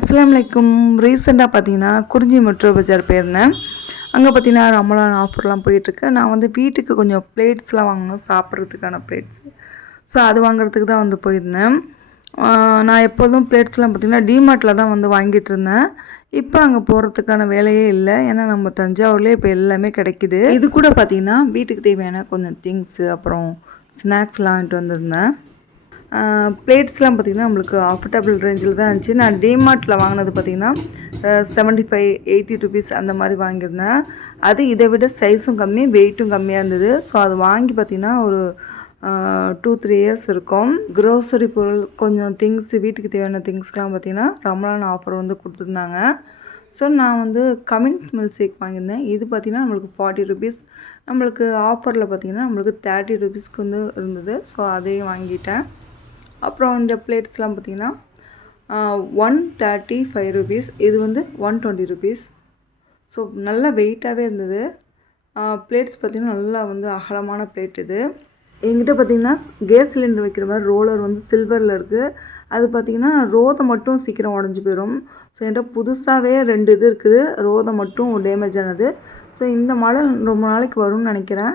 அஸ்ஸலாமு அலைக்கும். ரீசெண்டாக பார்த்தீங்கன்னா குறிஞ்சி மெட்ரோ பஜார் போயிருந்தேன். அங்கே பார்த்தீங்கன்னா ரமலான் ஆஃபர்லாம் போயிட்டுருக்கு. நான் வந்து வீட்டுக்கு கொஞ்சம் பிளேட்ஸ்லாம் வாங்கணும், சாப்பிட்றதுக்கான பிளேட்ஸ். ஸோ அது வாங்குறதுக்கு தான் வந்து போயிருந்தேன். நான் எப்போதும் பிளேட்ஸ்லாம் பார்த்தீங்கன்னா டிமார்ட்டில் தான் வந்து வாங்கிட்டு இருந்தேன். இப்போ அங்கே போகிறதுக்கான வேலையே இல்லை. ஏன்னா நம்ம தஞ்சாவூர்லேயே இப்போ எல்லாமே கிடைக்கிது. இது கூட பார்த்தீங்கன்னா வீட்டுக்கு தேவையான கொஞ்சம் திங்ஸு அப்புறம் ஸ்நாக்ஸ்லாம் வாங்கிட்டு வந்திருந்தேன். பிளேட்ஸ்லாம் பார்த்திங்கன்னா நம்மளுக்கு அஃபோர்டபுள் ரேஞ்சில் தான் இருந்துச்சு. நான் டிமார்ட்டில் வாங்கினது பார்த்திங்கன்னா 75-80 ருபீஸ் அந்த மாதிரி வாங்கியிருந்தேன். அது இதை விட சைஸும் கம்மி, வெயிட்டும் கம்மியாக இருந்தது. ஸோ அது வாங்கி பார்த்திங்கன்னா ஒரு 2-3 இயர்ஸ் இருக்கும். க்ரோசரி பொருள் கொஞ்சம் திங்ஸ், வீட்டுக்கு தேவையான திங்ஸ்லாம் பார்த்திங்கன்னா ரமலான் ஆஃபர் வந்து கொடுத்துருந்தாங்க. ஸோ நான் வந்து கமின்ஸ் மில்க் ஷேக் வாங்கியிருந்தேன். இது பார்த்திங்கன்னா நம்மளுக்கு 40 ருபீஸ், நம்மளுக்கு ஆஃபரில் பார்த்திங்கன்னா நம்மளுக்கு 30 ருபீஸ்க்கு வந்து இருந்தது. ஸோ அதையும் வாங்கிட்டேன். அப்புறம் இந்த பிளேட்ஸ்லாம் பார்த்திங்கன்னா 135 ருபீஸ், இது வந்து 120 ருபீஸ். ஸோ நல்ல வெயிட்டாகவே இருந்தது. பிளேட்ஸ் பார்த்திங்கன்னா நல்லா வந்து அகலமான பிளேட். இது என்கிட்ட பார்த்திங்கன்னா கேஸ் சிலிண்டர் வைக்கிற மாதிரி ரோலர் வந்து சில்வரில் இருக்குது. அது பார்த்திங்கன்னா ரோதை மட்டும் சீக்கிரம் உடஞ்சி போயிடும். ஸோ என்கிட்ட புதுசாகவே 2 இது இருக்குது, ரோதை மட்டும் டேமேஜ் ஆனது. ஸோ இந்த மாடல் ரொம்ப நாளைக்கு வரும்னு நினைக்கிறேன்.